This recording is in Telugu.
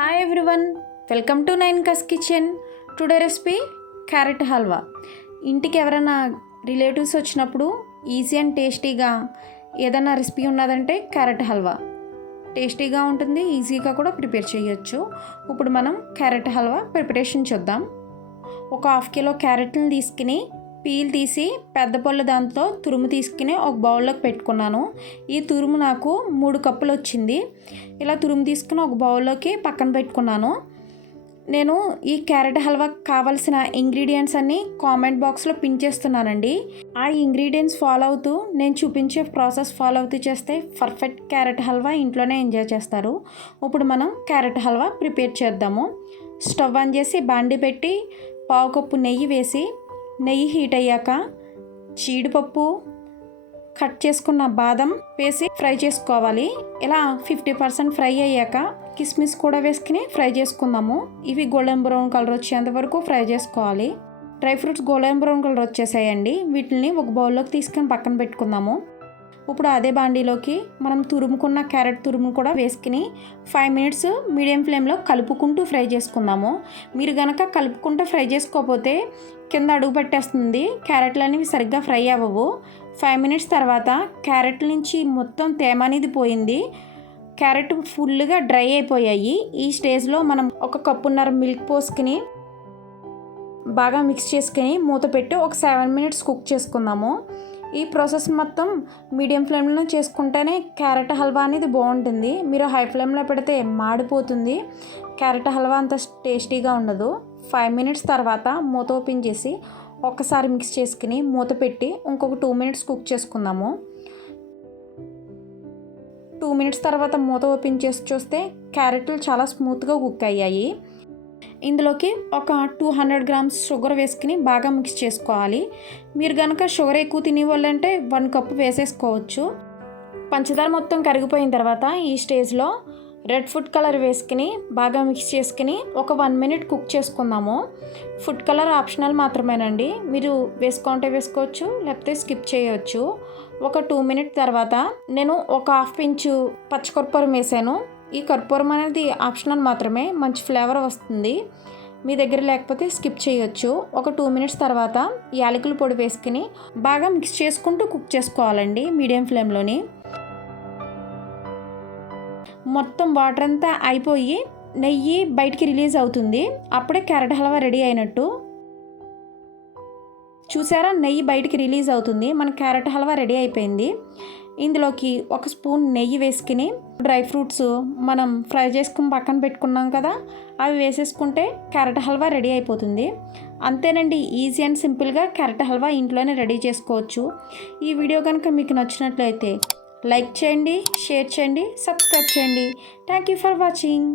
Hi everyone welcome to nine కస్ kitchen today recipe carrot halwa ఇంటికి ఎవరైనా రిలేటివ్స్ వచ్చినప్పుడు ఈజీ అండ్ టేస్టీగా ఏదైనా రెసిపీ ఉన్నదంటే క్యారెట్ హల్వా టేస్టీగా ఉంటుంది ఈజీగా కూడా ప్రిపేర్ చేయొచ్చు. ఇప్పుడు మనం క్యారెట్ హల్వా ప్రిపరేషన్ చూద్దాం. ఒక హాఫ్ కిలో క్యారెట్ని తీసుకుని పీల్ తీసి పెద్ద పళ్ళు దాంతో తురుము తీసుకుని ఒక బౌల్లోకి పెట్టుకున్నాను. ఈ తురుము నాకు మూడు కప్పులు వచ్చింది. ఇలా తురుము తీసుకుని ఒక బౌల్లోకి పక్కన పెట్టుకున్నాను. నేను ఈ క్యారెట్ హల్వా కావాల్సిన ఇంగ్రీడియంట్స్ అన్నీ కామెంట్ బాక్స్లో పిన్ చేస్తున్నానండి. ఆ ఇంగ్రీడియంట్స్ ఫాలో అవుతూ నేను చూపించే ప్రాసెస్ ఫాలో అవుతూ చేస్తే పర్ఫెక్ట్ క్యారెట్ హల్వా ఇంట్లోనే ఎంజాయ్ చేస్తారు. ఇప్పుడు మనం క్యారెట్ హల్వా ప్రిపేర్ చేద్దాము. స్టవ్ ఆన్ చేసి బాండి పెట్టి పావు కప్పు నెయ్యి వేసి నెయ్యి హీట్ అయ్యాక జీడిపప్పు కట్ చేసుకున్న బాదం వేసి ఫ్రై చేసుకోవాలి. ఇలా ఫిఫ్టీ పర్సెంట్ ఫ్రై అయ్యాక కిస్మిస్ కూడా వేసుకుని ఫ్రై చేసుకుందాము. ఇవి గోల్డెన్ బ్రౌన్ కలర్ వచ్చేంత వరకు ఫ్రై చేసుకోవాలి. Dry fruits golden brown colour వచ్చేసాయండి. వీటిని ఒక బౌల్లోకి తీసుకొని పక్కన పెట్టుకుందాము. ఇప్పుడు అదే బాండీలోకి మనం తురుముకున్న క్యారెట్ తురుము కూడా వేసుకుని ఫైవ్ మినిట్స్ మీడియం ఫ్లేమ్లో కలుపుకుంటూ ఫ్రై చేసుకుందాము. మీరు కనుక కలుపుకుంటూ ఫ్రై చేసుకోకపోతే కింద అడుగు పెట్టేస్తుంది. క్యారెట్లు అనేవి సరిగ్గా ఫ్రై అవ్వవు. ఫైవ్ మినిట్స్ తర్వాత క్యారెట్ నుంచి మొత్తం తేమ అనేది పోయింది. క్యారెట్ ఫుల్గా డ్రై అయిపోయాయి. ఈ స్టేజ్లో మనం ఒక కప్పున్నర మిల్క్ పోసుకుని బాగా మిక్స్ చేసుకుని మూత పెట్టి ఒక సెవెన్ మినిట్స్ కుక్ చేసుకుందాము. ఈ ప్రాసెస్ మొత్తం మీడియం ఫ్లేమ్లో చేసుకుంటేనే క్యారెట్ హల్వా అనేది బాగుంటుంది. మీరు హై ఫ్లేమ్లో పెడితే మాడిపోతుంది. క్యారెట్ హల్వా అంత టేస్టీగా ఉండదు. ఫైవ్ మినిట్స్ తర్వాత మూత ఓపెన్ చేసి ఒక్కసారి మిక్స్ చేసుకుని మూత పెట్టి ఇంకొక టూ మినిట్స్ కుక్ చేసుకుందాము. టూ మినిట్స్ తర్వాత మూత ఓపెన్ చేసి చూస్తే క్యారెట్లు చాలా స్మూత్గా కుక్ అయ్యాయి. ఇందులోకి ఒక టూ హండ్రెడ్ గ్రామ్స్ షుగర్ వేసుకుని బాగా మిక్స్ చేసుకోవాలి. మీరు కనుక షుగర్ ఎక్కువ తినేవాళ్ళంటే వన్ కప్ వేసేసుకోవచ్చు. పంచదార మొత్తం కరిగిపోయిన తర్వాత ఈ స్టేజ్లో రెడ్ ఫుడ్ కలర్ వేసుకుని బాగా మిక్స్ చేసుకుని ఒక వన్ మినిట్ కుక్ చేసుకుందాము. ఫుడ్ కలర్ ఆప్షనల్ మాత్రమేనండి. మీరు వేసుకుంటే వేసుకోవచ్చు లేకపోతే స్కిప్ చేయవచ్చు. ఒక టూ మినిట్ తర్వాత నేను ఒక హాఫ్ ఇంచు పచ్చకర్పూరం వేసాను. ఈ కర్పూరం అనేది ఆప్షనల్ మాత్రమే మంచి ఫ్లేవర్ వస్తుంది. మీ దగ్గర లేకపోతే స్కిప్ చేయొచ్చు. ఒక టూ మినిట్స్ తర్వాత యాలకుల పొడి వేసుకుని బాగా మిక్స్ చేసుకుంటూ కుక్ చేసుకోవాలండి మీడియం ఫ్లేమ్లోని. మొత్తం వాటర్ అంతా అయిపోయి నెయ్యి బయటికి రిలీజ్ అవుతుంది. అప్పుడే క్యారెట్ హల్వా రెడీ అయినట్టు. చూసారా? నెయ్యి బయటికి రిలీజ్ అవుతుంది. మన క్యారెట్ హల్వా రెడీ అయిపోయింది. ఇందులోకి ఒక స్పూన్ నెయ్యి వేసుకుని డ్రై ఫ్రూట్స్ మనం ఫ్రై చేసుకుని పక్కన పెట్టుకున్నాం కదా అవి వేసేసుకుంటే క్యారెట్ హల్వా రెడీ అయిపోతుంది. అంతేనండి ఈజీ అండ్ సింపుల్గా క్యారెట్ హల్వా ఇంట్లోనే రెడీ చేసుకోవచ్చు. ఈ వీడియో కనుక మీకు నచ్చినట్లయితే లైక్ చేయండి షేర్ చేయండి సబ్స్క్రైబ్ చేయండి. Thank you for watching.